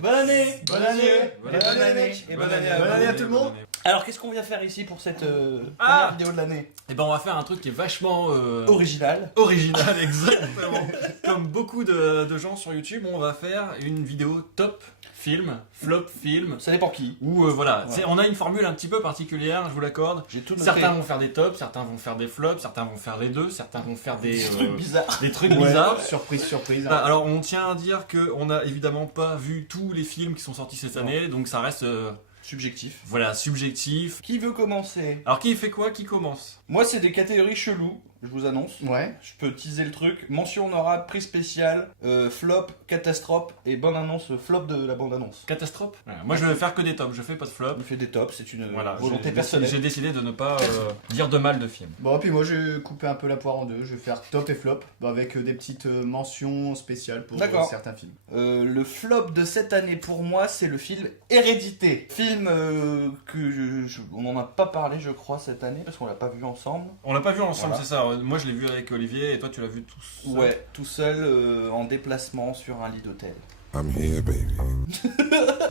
Bonne année. Bonne année. Bonne année. Et bonne année à tout le monde. Alors qu'est-ce qu'on vient faire ici pour cette première vidéo de l'année? Et ben on va faire un truc qui est vachement Original. original, exactement. Comme beaucoup de gens sur YouTube, on va faire une vidéo top film, flop film. Ça dépend qui. Où voilà, Ouais. on a une formule un petit peu particulière, je vous l'accorde. J'ai tout noté. Certains vont faire des tops, certains vont faire des flops, certains vont faire les deux, certains vont faire des trucs bizarres. des trucs bizarres. Surprise, surprise. Bah, alors on tient à dire qu'on n'a évidemment pas vu tous les films qui sont sortis cette année, donc ça reste Subjectif. voilà, subjectif. Qui veut commencer? Alors qui fait quoi? Qui commence? Moi, c'est des catégories cheloues. Je vous annonce. Ouais. Je peux teaser le truc. Mention honorable, prix spécial, flop, catastrophe et bonne annonce, flop de la bande annonce. Catastrophe? Voilà, moi je vais faire que des tops, je fais pas de flop. On fait des tops, c'est une Voilà, volonté j'ai personnelle. décidé de ne pas dire de mal de films. Bon, puis moi, je vais couper un peu la poire en deux. Je vais faire top et flop, avec des petites mentions spéciales pour D'accord. certains films. Le flop de cette année pour moi, c'est le film Hérédité. Film que on n'en a pas parlé, je crois, cette année parce qu'on l'a pas vu ensemble. On l'a pas vu ensemble, Voilà. c'est ça. Moi je l'ai vu avec Olivier et toi tu l'as vu tout seul. Ouais, tout seul en déplacement sur un lit d'hôtel. I'm here, baby.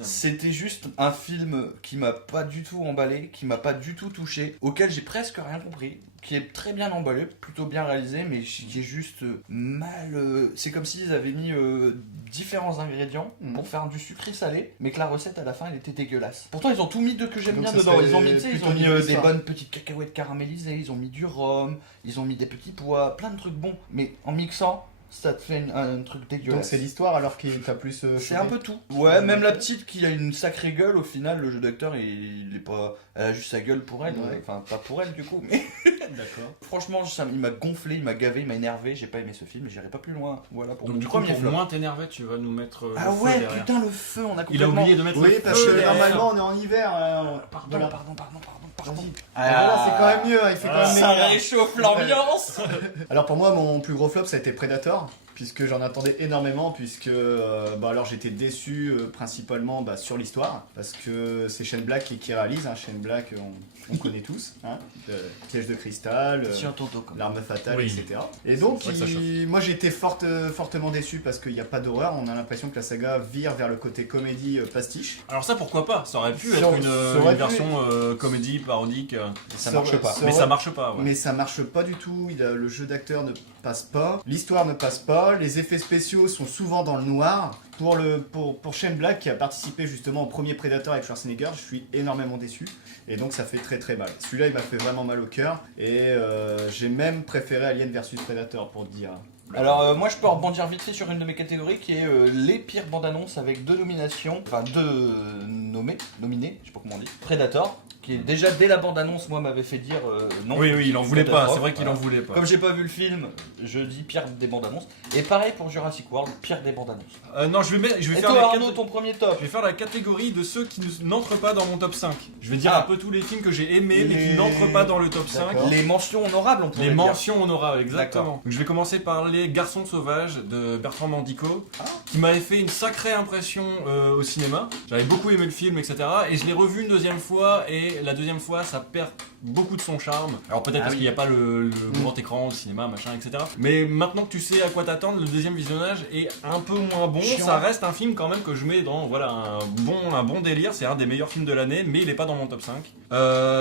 C'était juste un film qui m'a pas du tout emballé, qui m'a pas du tout touché, auquel j'ai presque rien compris, qui est très bien emballé, plutôt bien réalisé, mais qui est juste mal. C'est comme s'ils avaient mis différents ingrédients pour faire du sucré salé, mais que la recette à la fin elle était dégueulasse. Pourtant ils ont tout mis de que j'aime Donc bien ça dedans. serait Ils ont mis, tu sais, ils plutôt ont mis niveau des histoire. bonnes petites cacahuètes caramélisées, ils ont mis du rhum, ils ont mis des petits pois, plein de trucs bons, mais en mixant, ça te fait un truc dégueulasse. Donc c'est l'histoire alors qu'il t'a plus. C'est un peu tout. Ouais, même la petite qui a une sacrée gueule, au final, le jeu d'acteur, il est pas. Elle a juste sa gueule pour elle. Ouais. Enfin, pas pour elle du coup, mais. D'accord. Franchement, il m'a gonflé, il m'a gavé, il m'a énervé. J'ai pas aimé ce film, j'irai pas plus loin. Voilà pour Donc mon du coup premier pour flop. moins t'énerver, tu vas nous mettre Ah le feu ouais, derrière. putain, le feu, on a Il a complètement. oublié de mettre Oui, le parce feu que derrière. normalement on est en hiver. Pardon, Voilà. pardon. Vas-y. Voilà, c'est quand même mieux. Il fait quand même Ça meilleur. réchauffe l'ambiance. Alors pour moi, mon plus gros flop, ça a été Predator, puisque j'en attendais énormément, puisque alors j'étais déçu principalement sur l'histoire, parce que c'est Shane Black qui réalise. Shane Black, on connaît tous, Piège de cristal, Sur Toto, comme. L'arme fatale, Oui. etc. Et donc, C'est vrai que ça chauffe. moi j'ai été fortement déçu parce qu'il n'y a pas d'horreur. On a l'impression que la saga vire vers le côté comédie pastiche. Alors ça pourquoi pas? Ça aurait pu Ça être aurait une pu version comédie, parodique. Ça marche pas. Mais ça marche pas, ouais. Mais ça marche pas du tout, le jeu d'acteur ne passe pas, l'histoire ne passe pas, les effets spéciaux sont souvent dans le noir. Pour Shane Black qui a participé justement au premier Predator avec Schwarzenegger, je suis énormément déçu et donc ça fait très très mal. Celui-là il m'a fait vraiment mal au cœur et j'ai même préféré Alien vs Predator pour te dire. Alors moi je peux rebondir vite fait sur une de mes catégories qui est les pires bandes annonces avec deux nominations, enfin deux nominés, je sais pas comment on dit, Predator, qui est déjà dès la bande annonce moi m'avait fait dire non. Oui, il en voulait pas, Catastrophe, c'est vrai qu'il en voilà. voulait pas. Comme j'ai pas vu le film, je dis pire des bandes annonces. Et pareil pour Jurassic World, pire des bandes annonces. Non, je vais Et faire toi la Arnaud, ton premier top? Je vais faire la catégorie de ceux qui n'entrent pas dans mon top 5. Je vais dire Ah. un peu tous les films que j'ai aimés mais Les- qui n'entrent pas dans le top 5. D'accord. Les mentions honorables on pourrait Les dire. mentions honorables, exactement. D'accord. Donc, je vais commencer par Les Garçons Sauvages de Bertrand Mandico, qui m'avait fait une sacrée impression au cinéma. J'avais beaucoup aimé le film, etc. Et je l'ai revu une deuxième fois, et la deuxième fois, ça perd beaucoup de son charme. Alors peut-être parce qu'il n'y a pas le grand écran, le cinéma, machin, etc. Mais maintenant que tu sais à quoi t'attendre, le deuxième visionnage est un peu moins bon. Chiant. Ça reste un film quand même que je mets dans un bon délire. C'est un des meilleurs films de l'année, mais il n'est pas dans mon top 5.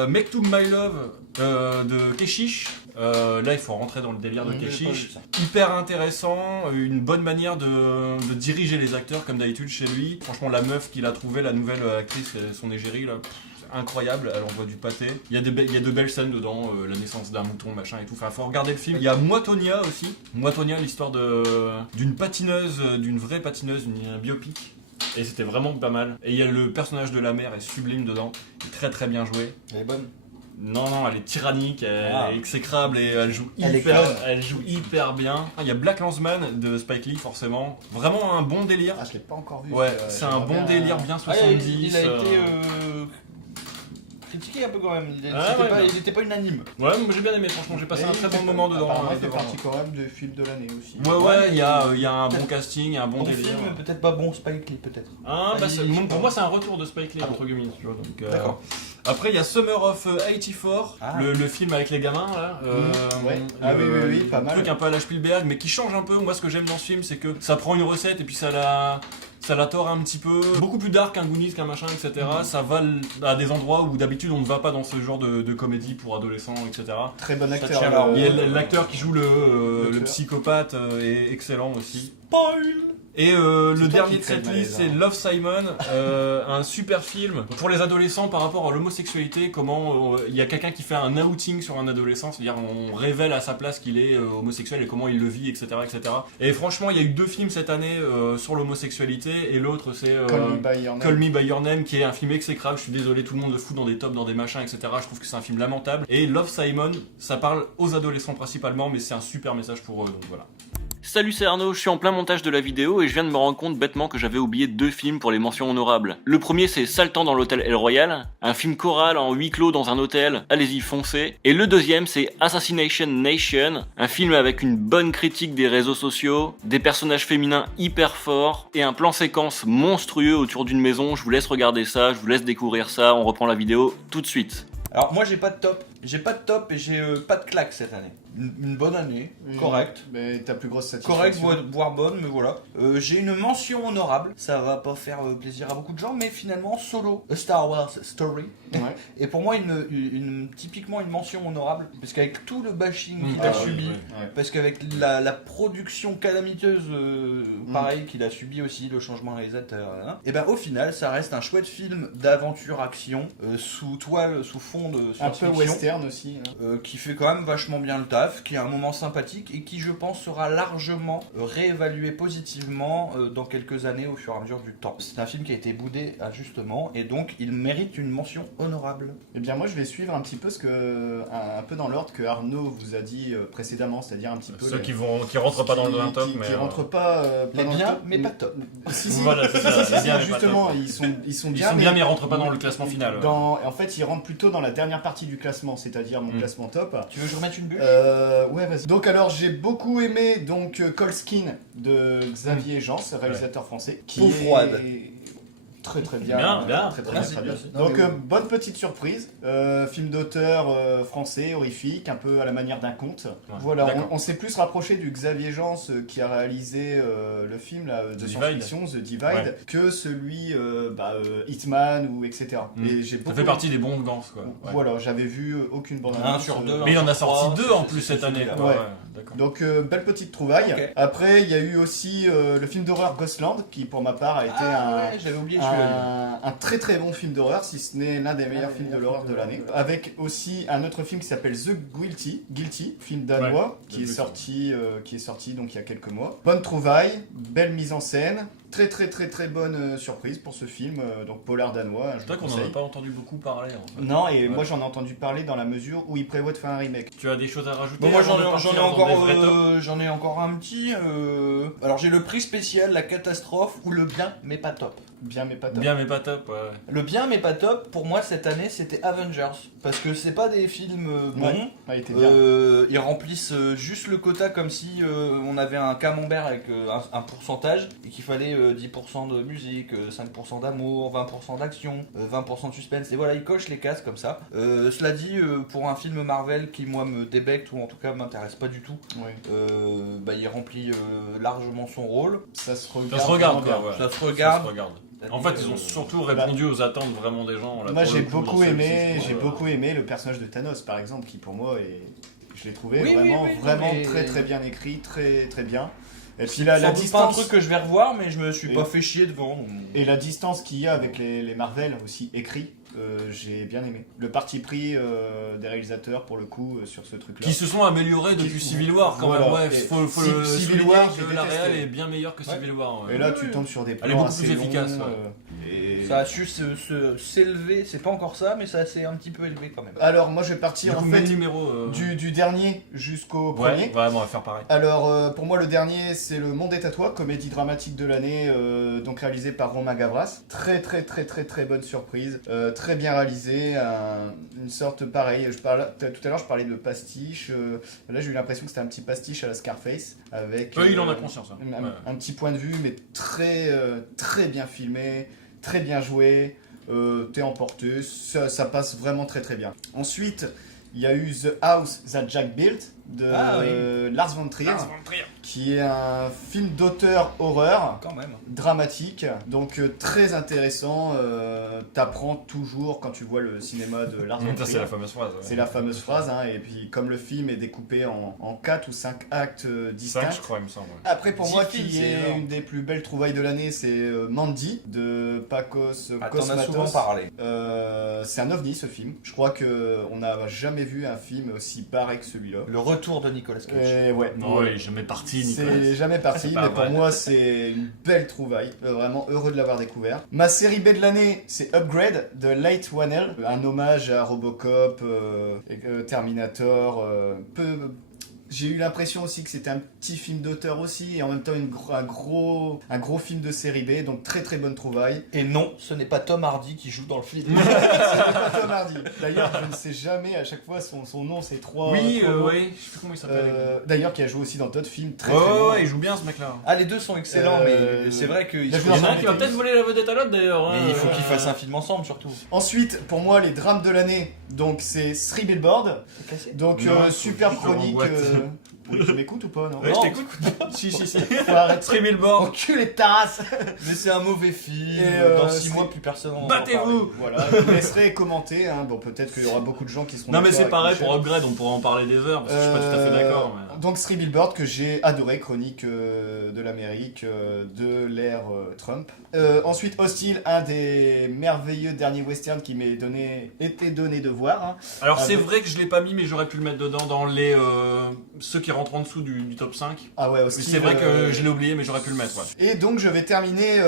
Make to My Love de Keshish. Là, il faut rentrer dans le délire de J'ai pas vu Keshish. ça. Hyper intéressant, une bonne manière de diriger les acteurs comme d'habitude chez lui. Franchement, la meuf qu'il a trouvée, la nouvelle actrice, son égérie, là, c'est incroyable, elle envoie du pâté. Il y a de belles scènes dedans, la naissance d'un mouton, machin et tout. Enfin, faut regarder le film. Il y a Moi Tonya aussi. Moi Tonya, l'histoire d'une patineuse, d'une vraie patineuse, un biopic. Et c'était vraiment pas mal. Et il y a le personnage de la mère est sublime dedans, il est très très bien joué. Elle est bonne. Non, elle est tyrannique, elle est exécrable et elle joue Elle est hyper, conne. elle joue hyper bien. Il y a Black Landsman de Spike Lee, forcément. Vraiment un bon délire. Ah, je l'ai pas encore vu. Ouais, c'est un bon délire bien 70. il a été critiqué un peu quand même. Il était pas unanime. Ouais, moi j'ai bien aimé, franchement, j'ai passé un très bon moment dedans. Apparemment, il fait devant. partie quand même des films de l'année aussi. Ouais, il y a un bon casting, un bon Bon délire. film, peut-être pas bon, Spike Lee peut-être. Ah, bah, Allez, je pour moi, c'est un retour de Spike Lee, Ah entre guillemets, tu vois. Donc, D'accord. Après, il y a Summer of 84, Ah. le film avec les gamins, là. Ouais. Ah oui, pas mal. Un truc un peu à la Spielberg, mais qui change un peu. Moi, ce que j'aime dans ce film, c'est que ça prend une recette et puis ça la tord un petit peu, beaucoup plus dark qu'un Goonies, qu'un machin, etc. Ça va à des endroits où d'habitude on ne va pas dans ce genre de comédie pour adolescents, etc. Très bon Ça acteur. tient la route. Et l'acteur qui joue le tueur. psychopathe est excellent aussi. Spoil. Et toi le dernier qui de crée cette le liste, c'est malaise, Love Simon, un super film pour les adolescents par rapport à l'homosexualité. Comment il y a quelqu'un qui fait un outing sur un adolescent, c'est-à-dire on révèle à sa place qu'il est homosexuel et comment il le vit, etc., etc. Et franchement, il y a eu 2 films cette année sur l'homosexualité et l'autre c'est Call Me By Your Name. Call Me By Your Name, qui est un film exécrable. Je suis désolé, tout le monde le fout dans des tops, dans des machins, etc. Je trouve que c'est un film lamentable. Et Love Simon, ça parle aux adolescents principalement, mais c'est un super message pour eux. Donc voilà. Salut, c'est Arnaud, je suis en plein montage de la vidéo et je viens de me rendre compte bêtement que j'avais oublié 2 films pour les mentions honorables. Le premier c'est Sale temps dans l'hôtel El Royal, un film choral en huis clos dans un hôtel, allez-y foncez. Et le deuxième c'est Assassination Nation, un film avec une bonne critique des réseaux sociaux, des personnages féminins hyper forts et un plan séquence monstrueux autour d'une maison. Je vous laisse regarder ça, je vous laisse découvrir ça, on reprend la vidéo tout de suite. Alors moi j'ai pas de top. J'ai pas de top et j'ai pas de claque cette année. Une bonne année, correcte. Mais ta plus grosse Correct, satisfaction. voire bonne, mais voilà. J'ai une mention honorable. Ça va pas faire plaisir à beaucoup de gens, mais finalement, Solo, A Star Wars Story. Ouais. Et pour moi, typiquement une mention honorable. Parce qu'avec tout le bashing qu'il a subi, Ouais. parce qu'avec la production calamiteuse, pareil, qu'il a subi aussi, le changement de réalisateur, et ben au final, ça reste un chouette film d'aventure-action, sous toile, sous fond de Un peu science-fiction. western aussi. Hein. Qui fait quand même vachement bien le taf, qui a un moment sympathique et qui je pense sera largement réévalué positivement dans quelques années au fur et à mesure du temps. C'est un film qui a été boudé injustement et donc il mérite une mention honorable. Eh bien moi je vais suivre un petit peu un peu dans l'ordre que Arnaud vous a dit précédemment, c'est-à-dire un petit peu Ceux qui rentrent pas dans le top, mais qui rentrent pas Les dans le bien top, mais pas top. Si, si. Voilà, c'est ça, Si, c'est si, bien, mais pas justement, top. ils sont Ils bien, sont bien, mais ils rentrent pas dans le classement final. En fait, ils rentrent plutôt dans la dernière partie du classement, c'est-à-dire mon classement top. Tu veux que je remette une bûche Ouais, vas-y. Donc alors, j'ai beaucoup aimé donc Colskin de Xavier Jean, réalisateur français, qui Peau est froide. très très bien, Bien. très Merci, bien. merci. Donc Non, mais bonne petite surprise, film d'auteur français, horrifique, un peu à la manière d'un conte. Ouais, Voilà, d'accord. on s'est plus rapproché du Xavier Jean qui a réalisé le film là, de The science-fiction, The Divide, Ouais. que celui Hitman ou etc. Et j'ai Ça beaucoup fait partie des bons gants, quoi. Ouais. Voilà, j'avais vu aucune bande Un sur deux. Mais il en a sur sorti trois, 2 en c'est- plus c'est cette année. celui-là. quoi. Ouais. D'accord. Donc belle petite trouvaille. Ok. Après il y a eu aussi le film d'horreur Ghostland qui pour ma part a été Ah ouais, j'avais oublié celui-là. un très très bon film d'horreur, si ce n'est l'un des meilleurs films de l'horreur de l'année. Avec aussi un autre film qui s'appelle The Guilty, film danois qui est sorti donc il y a quelques mois. Bonne trouvaille, belle mise en scène. Très très très très bonne surprise pour ce film, donc polar danois. Je C'est vrai vous qu'on en a conseille. pas entendu beaucoup parler. En fait. Non, et Ouais. moi j'en ai entendu parler dans la mesure où il prévoit de faire un remake. Tu as des choses à rajouter Bon, moi avant de j'en partir ai dans encore, des vrais tops j'en ai encore un petit. Alors j'ai le prix spécial, la catastrophe ou le bien mais pas top. Bien mais pas top. Bien mais pas top, ouais. Le bien mais pas top, pour moi cette année c'était Avengers. Parce que c'est pas des films bons. Ouais, il était bien. Ils remplissent juste le quota comme si on avait un camembert avec un pourcentage et qu'il fallait 10% de musique, 5% d'amour, 20% d'action, 20% de suspense. Et voilà, ils cochent les cases comme ça. Cela dit, pour un film Marvel qui moi me débecte ou en tout cas m'intéresse pas du tout, Ouais. il remplit largement son rôle. Ça se Ça regarde. se regarde, vraiment quoi. bien. Ouais. Ça se regarde. En fait, ils ont surtout répondu aux attentes vraiment des gens. Là, Moi pour j'ai le coup, beaucoup dans aimé, celui-ci, j'ai ouais. beaucoup aimé le personnage de Thanos par exemple, qui pour moi est, je l'ai trouvé Oui, vraiment, oui, oui, vraiment mais- très très bien écrit, très très bien. Et puis C'est la sans doute pas un distance truc que je vais revoir, mais je me suis Et- pas fait chier devant. donc- et la distance qu'il y a avec les Marvel aussi écrits, j'ai bien aimé. Le parti pris des réalisateurs pour le coup sur ce truc-là. Qui se sont améliorés depuis Qui- Civil War quand voilà. même. Ouais, Et faut Civil le souligner War, que j'ai la détesté. réelle est bien meilleure que Civil War. ouais. Et là tu tombes sur des Elle est plans beaucoup assez plus longs, efficace, et- Ça a su s'élever, c'est pas encore ça, mais ça s'est un petit peu élevé quand même. Alors moi je vais Du partir coup, en même fait numéro. du dernier jusqu'au premier. Ouais, on va faire pareil. Alors pour moi le dernier c'est Le Monde est à toi, comédie dramatique de l'année, donc réalisée par Romain Gavras. Très très très très très bonne surprise, très bien réalisé, une sorte pareil. Tout à l'heure je parlais de pastiche, là j'ai eu l'impression que c'était un petit pastiche à la Scarface avec. Il en a conscience. Hein. Un, Ouais. un petit point de vue mais très très bien filmé, très bien joué. T'es emporté, ça passe vraiment très très bien. Ensuite, il y a eu The House That Jack Built de Ah, Lars von Trier, qui est un film d'auteur horreur. Quand même. Dramatique, donc très intéressant. T'apprends toujours quand tu vois le cinéma de Lars von Ça, Trier. c'est la fameuse phrase. C'est la fameuse phrase, hein, et puis comme le film est découpé en 4 ou 5 actes 5, distincts. je crois, il me semble. Ouais. Après, pour 10 moi, films, qui c'est est énorme. une des plus belles trouvailles de l'année, c'est Mandy de Pacos Ah, t'en as Cosmatos. souvent parlé. C'est un ovni ce film. Je crois qu'on n'a jamais vu un film aussi barré que celui-là. Le retour de Nicolas Cage. Et ouais. Non, il est jamais parti, Nicolas. C'est jamais parti, C'est pas mais pour vrai. moi c'est une belle trouvaille. Vraiment heureux de l'avoir découvert. Ma série B de l'année, c'est Upgrade de Light Whannell, un hommage à Robocop, Terminator. J'ai eu l'impression aussi que c'était un petit film d'auteur aussi, et en même temps un gros film de série B, donc très très bonne trouvaille. Et non, ce n'est pas Tom Hardy qui joue dans le film. C'est pas Tom Hardy. D'ailleurs, je ne sais jamais, à chaque fois son nom c'est trois. Oui, trois mots. oui, je sais plus comment il s'appelle. D'ailleurs, qui a joué aussi dans d'autres films très Ouais, très bons. ouais, il joue bien ce mec-là. Ah, les deux sont excellents, mais c'est vrai qu'il il a faut... joué Il y en a un dans qui va Prometheus. peut-être voler la vedette à l'autre d'ailleurs. Mais il faut qu'ils fassent fassent un film ensemble, surtout. Ensuite, pour moi, les drames de l'année, donc c'est Three Billboards. Donc Non, super faut chronique. boîte. Oui, tu m'écoutes ou pas, non? Ouais, Non. je t'écoute. Si, si, si. Faut arrêter. Très billboard. Enculé de ta race. Mais c'est un mauvais film. Et, Dans 6 c'est- mois, plus personne en Battez-vous. Voilà, je vous laisserai commenter. Hein. Bon, peut-être qu'il y aura beaucoup de gens qui seront. Non, mais d'accord c'est avec pareil Michel. pour Upgrade, on pourra en parler des heures parce que je suis pas tout à fait d'accord. Mais... Donc Three Billboards que j'ai adoré, chronique de l'Amérique, de l'ère Trump. Ensuite Hostile, un des merveilleux derniers westerns qui m'est été donné de voir. Hein. Alors, c'est Avec- vrai que je l'ai pas mis, mais j'aurais pu le mettre dedans dans les ceux qui rentrent en dessous du top 5. Ah ouais, Hostile. C'est vrai que je l'ai oublié, mais j'aurais pu le mettre. Ouais. Et donc je vais terminer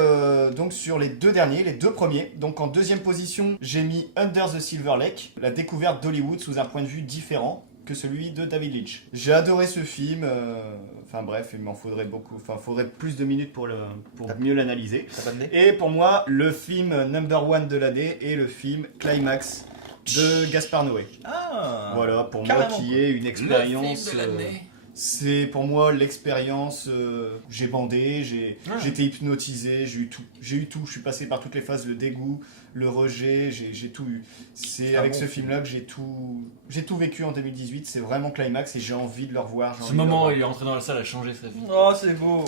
donc sur les deux derniers, les deux premiers. Donc en deuxième position, j'ai mis Under the Silver Lake, la découverte d'Hollywood sous un point de vue différent que celui de David Lynch. J'ai adoré ce film. Enfin bref, il m'en faudrait beaucoup. Enfin, faudrait plus de minutes pour mieux l'analyser. T'as pas de nez ? Et pour moi, le film number one de l'année est le film Climax de Gaspard Noé. Ah Voilà, pour carrément, moi qui quoi. est une expérience. C'est pour moi l'expérience. J'ai bandé, j'ai été hypnotisé, j'ai eu tout. Je suis passé par toutes les phases, le dégoût, le rejet, j'ai tout eu. C'est un avec bon ce film. film-là que j'ai tout vécu en 2018. C'est vraiment Climax et j'ai envie de le revoir. j'ai Ce envie de le moment où revoir. il est entré dans la salle a changé sa vie. Oh, c'est beau.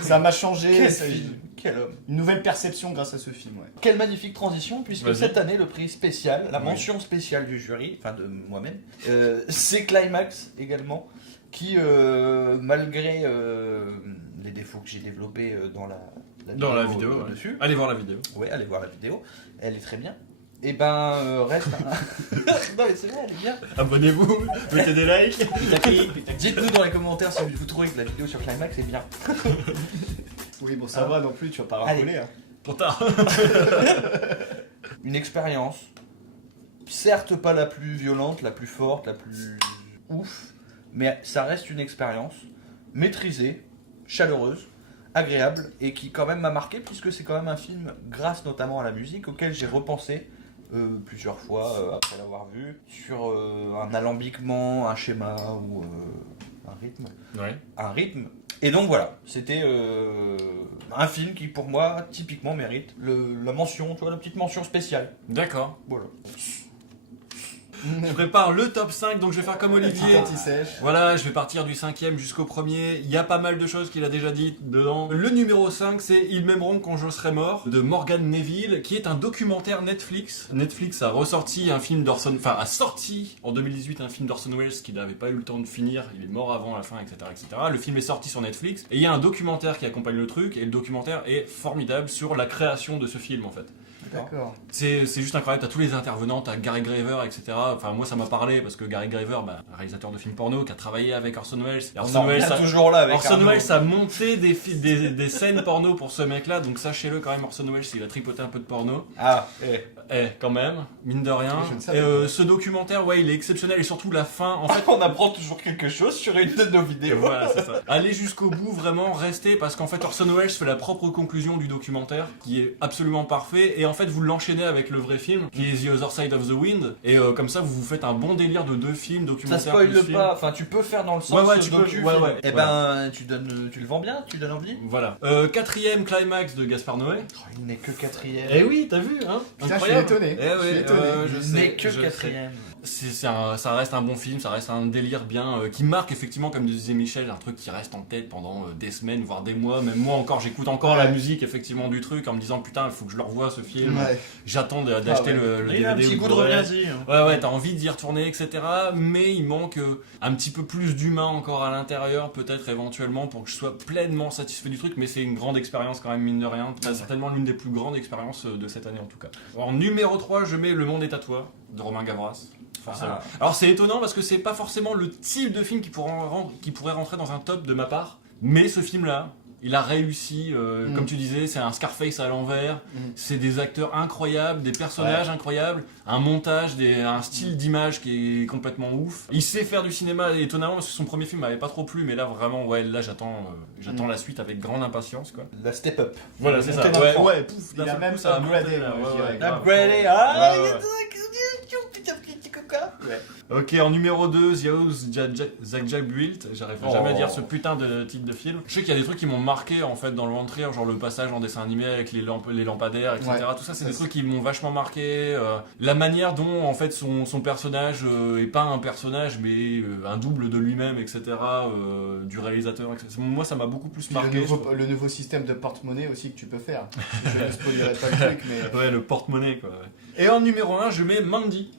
Ça m'a changé. Quel ça- film. Quel homme. Une nouvelle perception grâce à ce film. Ouais. Quelle magnifique transition, puisque Vas-y. cette année, le prix spécial, la Oui. mention spéciale du jury, enfin de moi-même, c'est Climax également, qui, malgré les défauts que j'ai développés dans la vidéo ouais. dessus, Allez voir la vidéo. ouais, allez voir la vidéo, elle est très bien. Et ben, reste un... Non mais c'est vrai, elle est bien. Abonnez-vous, mettez des likes. Dites-nous dans les commentaires si vous trouvez que la vidéo sur Climax est bien. Oui, bon, ça Ah. va non plus, tu vas pas Allez. racoler. Hein. Trop tard. Une expérience, certes pas la plus violente, la plus forte, la plus ouf, mais ça reste une expérience maîtrisée, chaleureuse, agréable et qui quand même m'a marqué puisque c'est quand même un film, grâce notamment à la musique, auquel j'ai repensé plusieurs fois après l'avoir vu, sur un alambiquement, un schéma ou un rythme. Ouais. Un rythme. Et donc voilà, c'était un film qui pour moi typiquement mérite la mention, tu vois, la petite mention spéciale. D'accord. Voilà. Je prépare le top 5, donc je vais faire comme Petit Olivier. anti-sèche. Voilà, je vais partir du 5e jusqu'au premier. Il y a pas mal de choses qu'il a déjà dites dedans. Le numéro 5, c'est Ils m'aimeront quand je serai mort, de Morgan Neville, qui est un documentaire Netflix. Netflix a ressorti un film a sorti en 2018 un film d'Orson Welles qui n'avait pas eu le temps de finir. Il est mort avant la fin, etc., etc. Le film est sorti sur Netflix. Et il y a un documentaire qui accompagne le truc, et le documentaire est formidable sur la création de ce film, en fait. D'accord. C'est juste incroyable, t'as tous les intervenants, t'as Gary Graver, etc. Enfin, moi ça m'a parlé parce que Gary Graver, un réalisateur de films porno qui a travaillé avec Orson Welles. Et On Orson en Welles, revient toujours là avec Orson Arnaud. Welles a monté des scènes porno pour ce mec-là, donc sachez-le quand même, Orson Welles il a tripoté un peu de porno. Ah, Quand même, mine de rien. Je ne savais Et pas. ce documentaire, ouais, il est exceptionnel et surtout la fin, en fait. on apprend toujours quelque chose sur une de nos Et vidéos. voilà, c'est ça. Allez jusqu'au bout, vraiment, restez, parce qu'en fait, Orson Welles fait la propre conclusion du documentaire, qui est absolument parfait, et en fait, vous l'enchaînez avec le vrai film, qui est The Other Side of the Wind, et comme ça, vous vous faites un bon délire de 2 films Ça documentaires. spoil plus film. pas, enfin tu peux faire dans le sens Ouais, tu peux, docu. ouais, ouais. Et ben tu le vends bien, tu donnes envie. Voilà. 4ème climax de Gaspard Noé. Oh, il n'est que 4ème. Eh oui, t'as vu, hein? Putain, je suis étonné. Eh Je suis oui, étonné. je Il sais, n'est que je 4ème. Ça reste un bon film, ça reste un délire bien qui marque effectivement, comme disait Michel, un truc qui reste en tête pendant des semaines, voire des mois. Même moi encore, j'écoute encore la musique effectivement du truc en me disant putain, il faut que je le revoie ce film. Ouais. J'attends d'acheter Ah ouais. le Il a un DVD. petit ou goût le de Blu-ray. reviens-y. Ouais, t'as envie d'y retourner, etc. Mais il manque un petit peu plus d'humain encore à l'intérieur, peut-être éventuellement, pour que je sois pleinement satisfait du truc. Mais c'est une grande expérience quand même, mine de rien. Très certainement l'une des plus grandes expériences de cette année en tout cas. En numéro 3, je mets Le Monde est à toi, de Romain Gavras. Forcément. Alors c'est étonnant parce que c'est pas forcément le type de film qui pourrait rentrer dans un top de ma part. Mais ce film-là, il a réussi, comme tu disais, c'est un Scarface à l'envers, c'est des acteurs incroyables, des personnages incroyables, un montage, un style d'image qui est complètement ouf. Il sait faire du cinéma étonnamment parce que son premier film m'avait pas trop plu, mais là vraiment, ouais, là j'attends la suite avec grande impatience, quoi. La step up. Voilà, c'est ça. Monter d'un Ouais, cran. ouais, pouf, Il d'un a seul même coup, ça a upgradé, monté, là, moi, je ouais, dirais. grave. Upgradé. Ah, Ouais, ouais. putain, petit coca. Ok, en numéro 2, Zag Built. J'arriverai jamais à dire ce putain de titre de film. Je sais qu'il y a des trucs qui m'ont marqué en fait dans le ventre, genre le passage en dessin animé avec les lampadaires, etc. Ouais. Tout ça, c'est des trucs qui m'ont vachement marqué. La manière dont en fait son personnage est pas un personnage mais un double de lui-même, etc. Du réalisateur, etc. Moi, ça m'a beaucoup plus Puis marqué. le nouveau système de porte-monnaie aussi que tu peux faire. Je ne spoilerai pas le truc, mais. Ouais, le porte-monnaie quoi. Ouais. Et en numéro 1, je mets Mandy.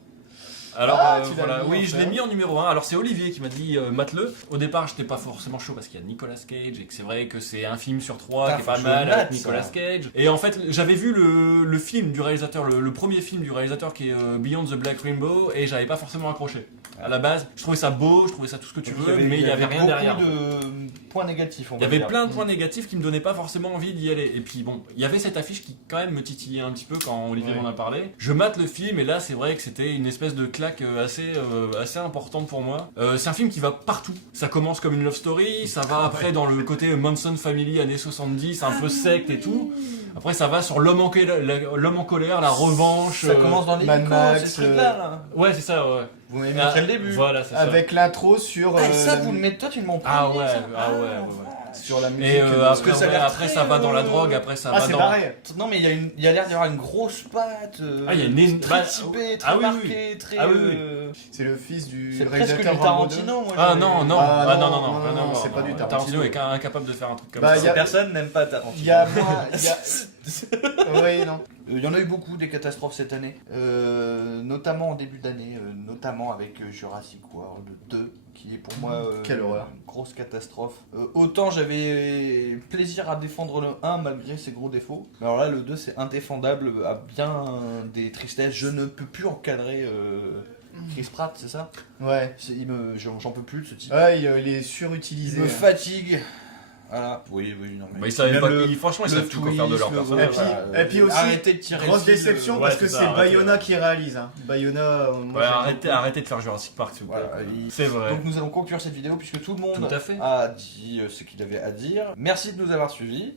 Alors tu l'as voilà, mis en oui, je l'ai fait. mis en numéro 1. Alors c'est Olivier qui m'a dit mate-le. Au départ, j'étais pas forcément chaud parce qu'il y a Nicolas Cage et que c'est vrai que c'est un film sur 3 qui est pas je mal le avec mate, Nicolas ça. Cage. Et en fait, j'avais vu le film du réalisateur, le premier film du réalisateur qui est Beyond the Black Rainbow et j'avais pas forcément accroché. À la base, je trouvais ça beau, je trouvais ça tout ce que tu veux, mais il y avait rien derrière. Beaucoup de points négatifs. Il y avait plein de points négatifs qui me donnaient pas forcément envie d'y aller. Et puis bon, il y avait cette affiche qui quand même me titillait un petit peu quand Olivier m'en a parlé. Je mate le film et là c'est vrai que c'était une espèce de claque assez importante pour moi. C'est un film qui va partout. Ça commence comme une love story, ça va après dans le côté Manson Family années 70, un peu secte et tout. Après ça va sur l'homme en colère, la revanche. Ça commence dans les Mad icônes, Max, ces trucs-là. Là. Ouais, c'est ça, ouais. Vous m'avez montré le début. Voilà, c'est ça. Avec l'intro sur. Ah, et ça, la- vous le mettez, toi, tu le montres. Ah ouais, ouais. Sur la musique. Et que après, ça a l'air après très, ça va dans la drogue, après ça va c'est dans... pareil. Non, mais il y a l'air d'y avoir une grosse patte. Ah, il y a une très bah, typée, très ah oui, marquée, très. Ah oui, oui. C'est le fils du C'est presque réalisateur du Rambo 2. Tarantino, moi. Ah je- non, non, Ah, non, non, rien à non, voir, c'est pas du Tarantino Tarantino. est incapable de faire un truc comme Bah, ça. y a- Personne n'aime pas Tarantino. Il y a moins. Oui, non. Il y en a eu beaucoup des catastrophes cette année, notamment en début d'année, notamment avec Jurassic World 2, qui est pour moi Quelle horreur. une grosse catastrophe. Autant j'avais plaisir à défendre le 1 malgré ses gros défauts, mais alors là le 2 c'est indéfendable à bien des tristesses. Je ne peux plus encadrer Chris Pratt, c'est ça? Ouais. J'en peux plus de ce type. Ouais, il est Il surutilisé. me fatigue. Voilà. Oui, non mais. Bah, ils savent Même pas, le- franchement, ils le savent tout quoi faire de leur twist, personnage. Et puis aussi, arrêtez de tirer Grosse le fil, déception ouais, parce c'est que ça, c'est arrêtez, Bayona ouais. qui réalise. Hein. Bayona, moi, Ouais, j'aime beaucoup. arrêtez de faire Jurassic Park, s'il vous plaît. Voilà, C'est vrai. Donc nous allons conclure cette vidéo puisque tout le monde Tout à fait. a dit ce qu'il avait à dire. Merci de nous avoir suivis.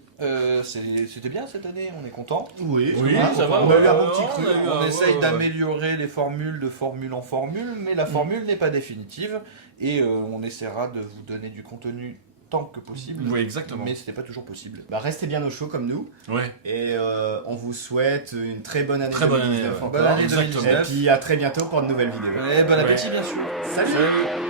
C'était bien cette année, on est content. Oui, Oui, ça ça va. On a eu un bon ouais, petit on cru. a eu On un- essaye ouais. d'améliorer les formules de formule en formule, mais la formule n'est pas définitive et on essaiera de vous donner du contenu tant que possible. Oui, exactement. Mais c'était pas toujours possible. Bah, restez bien au chaud comme nous. Ouais. Et on vous souhaite une très bonne année. Très bonne année, 2019 ouais. encore. Bonne année Exactement. Et 2019. puis à très bientôt pour de nouvelles vidéos. Et bon appétit bien sûr. Salut.